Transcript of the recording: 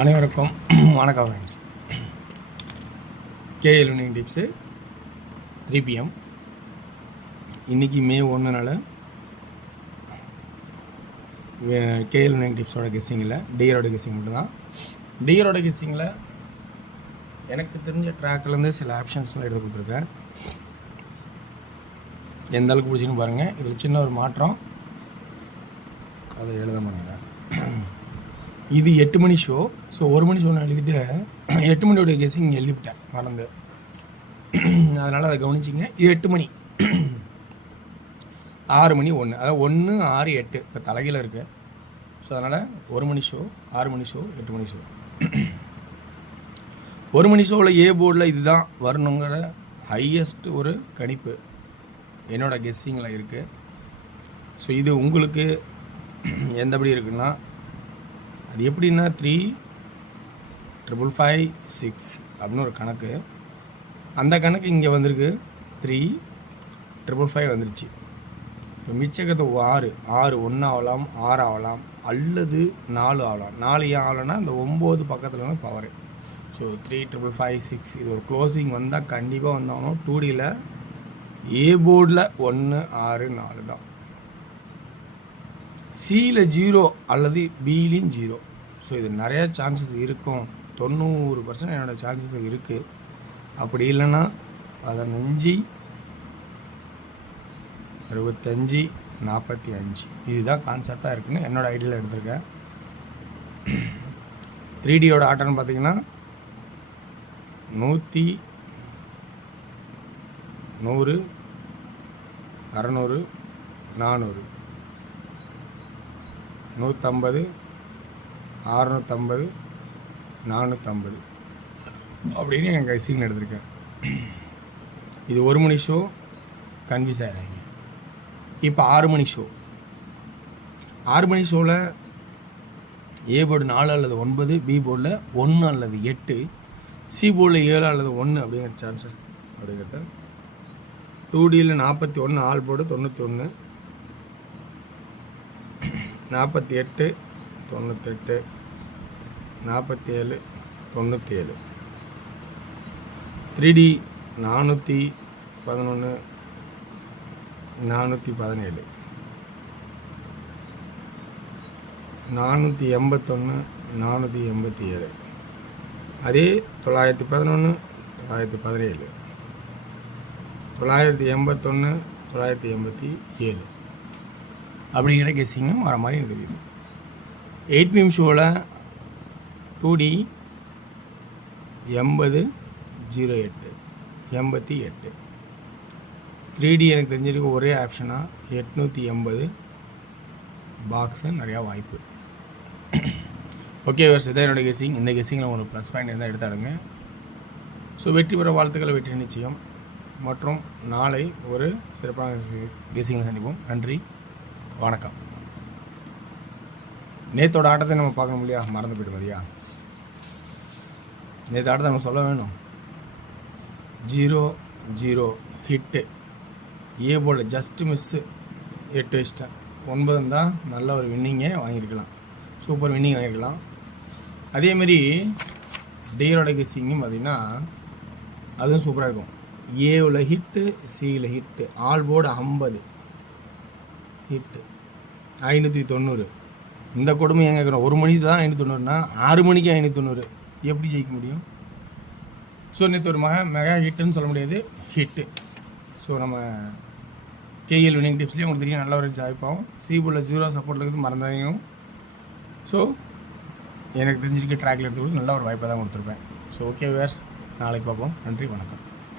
அனைவருக்கும் வணக்கம் friends. KL winning tips 3 PM. இன்றைக்கி மே 1 கேஎல் வின்னிங் டிப்ஸோட கெஸ்ஸிங்கில் டியரோட கெஸ்ஸிங் மட்டும்தான். டியரோட கெஸ்ஸிங்கில் எனக்கு தெரிஞ்ச ட்ராக்லேருந்து சில ஆப்ஷன்ஸ்லாம் எடுத்து கொடுத்துருக்கேன். எந்த அளவுக்கு பிடிச்சின்னு பாருங்கள். இதில் சின்ன ஒரு மாற்றம், அதை எழுத மாட்டேங்க. இது 8 மணி ஷோ. ஸோ 1 மணி ஷோ நான் எழுதிட்டு 8 மணியோட கெஸ்ஸிங் எழுதிவிட்டேன் மறந்து. அதனால் அதை கவனிச்சிங்க. இது 8 மணி, 6 மணி 1, அதாவது 1, 6, 8 இப்போ தலைகீழ இருக்குது. ஸோ அதனால் 1 மணி ஷோ, 6 மணி ஷோ, 8 மணி ஷோ. 1 மணி ஷோவில் ஏ போர்டில் இதுதான் வரணுங்கிற ஹையஸ்ட் ஒரு கணிப்பு என்னோடய கெஸ்ஸிங்கில் இருக்குது. ஸோ இது உங்களுக்கு எந்தபடி இருக்குன்னா, அது எப்படின்னா 3, 5, 5, 6 அப்படின்னு ஒரு கணக்கு. அந்த கணக்கு இங்கே வந்திருக்கு. 3, 5, 5 வந்துருச்சு. இப்போ மிச்சக்கிறது 6, 1 ஆகலாம், 6 ஆகலாம், அல்லது 4 ஆகலாம். 4 ஏன் ஆகலைன்னா இந்த 9 பக்கத்தில் பவர். ஸோ 3, 5, 5, 6 இது ஒரு க்ளோசிங் வந்தால் கண்டிப்பாக வந்தாலும் 2Dயில் ஏ போர்டில் 1, 6, 4 தான். சியில் 0 அல்லது பிலையும் 0. ஸோ இது நிறையா சான்சஸ் இருக்கும். 90% என்னோடய சான்சஸ் இருக்குது. அப்படி இல்லைன்னா 15, 65, 45 இதுதான் கான்செப்டாக இருக்குன்னு என்னோடய ஐடியாவில் எடுத்திருக்கேன். 3Dயோட ஆட்டம்னு பார்த்தீங்கன்னா 100, 100, 600, 400, 150, 650, 450 அப்படின்னு என் கெஸ்ஸிங் எடுத்திருக்கேன். இது 1 மணி ஷோ, கன்ஃபியூஸ் ஆகிறாங்க. இப்போ 6 மணி ஷோ. 6 மணி ஷோவில் ஏ போர்டு 4 அல்லது 9, பி போர்டில் 1 அல்லது 8, சி போர்டில் 7 அல்லது 1 அப்படிங்கிற சான்சஸ் அப்படிங்கிறது. 2Dயில் 41, ஆல் போர்டு 91, 48, 98, 47, 97. 3D 411, 417, 481, 487. அதே 911, 917, 981, 987 அப்படிங்கிற கெஸ்ஸிங்கும் வர மாதிரி எனக்கு தெரியுது. 8 PM ஷோவில் 2D 80, 08, 88. 3D எனக்கு தெரிஞ்சிருக்க ஒரே ஆப்ஷனாக 880 பாக்ஸு நிறையா வாய்ப்பு. ஓகே வர்ஸ், இதான் என்னோடய கெஸ்ஸிங். இந்த கெஸ்ஸிங்கில் உங்களுக்கு ப்ளஸ் பாயிண்ட் இருந்தால் எடுத்தாடுங்க. ஸோ வெற்றி பெற வாழ்த்துக்களை, வெற்றி நிச்சயம். மற்றும் நாளை ஒரு சிறப்பான கெஸ்ஸிங்கில் சந்திப்போம். நன்றி, வணக்கம். நேற்றோட ஆட்டத்தை நம்ம பார்க்கணும் இல்லையா, மறந்து போய்ட்டு மதியா. நேற்று ஆட்டத்தை நம்ம சொல்ல வேணும். 0, 0 hit. A board just miss 8 வச்சிட்டேன். 9 இருந்தால் நல்ல ஒரு வின்னிங்கே வாங்கியிருக்கலாம், சூப்பர் வின்னிங் வாங்கியிருக்கலாம். அதேமாரி டியரோட கெஸ்ஸிங்கும் பார்த்திங்கன்னா அதுவும் சூப்பராக இருக்கும். ஏவில் ஹிட்டு, சியில் ஹிட்டு, ஆல் போர்டு 50 ஹிட்டு, 590. இந்த கொடுமை எங்கே இருக்கிறோம்? 1 மணிக்கு தான் 590னா 6 மணிக்கு 590 எப்படி ஜெயிக்க முடியும்? ஸோ நேற்று ஒரு மெகா ஹிட்டுன்னு சொல்ல முடியாது, ஹிட்டு. ஸோ நம்ம கேஎல் வின்னிங் டிப்ஸ்லேயே உங்களுக்கு தெரியும், நல்ல ஒரு ஜாய்ப்பாகும். சிபோர்டில் 0 சப்போர்ட்டில் இருக்குது, மறந்தாங்க. ஸோ எனக்கு தெரிஞ்சிருக்க ட்ராக்கில் எடுத்துக்கிட்டு நல்ல ஒரு வாய்ப்பாக தான் கொடுத்துருப்பேன். ஸோ ஓகே வேர்ஸ், நாளைக்கு பார்ப்போம். நன்றி, வணக்கம்.